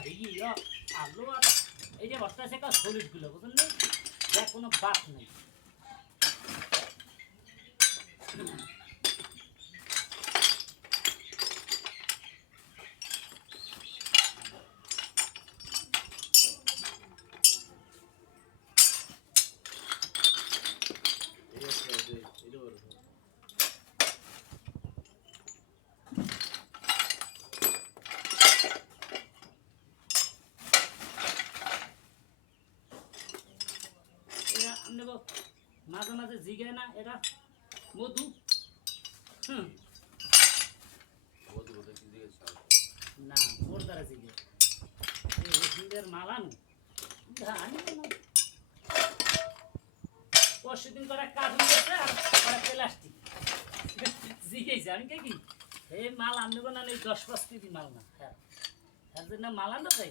আলু আর এই যে বস্তা আছে একটা সলিড গুলো বুঝলেন না যা কোনো বাত নেই মাঝে মাঝে জিগে না এটা মধু না ওর দ্বারা জিগে রসুনের মালানো পরশুদিন করে কার্টুন করছে আর প্লাস্টিক জিগেছে আমি কি এই মাল আনবো না এই 10-5 কেজি মাল না হ্যাঁ তার জন্য মাল আনতে চাই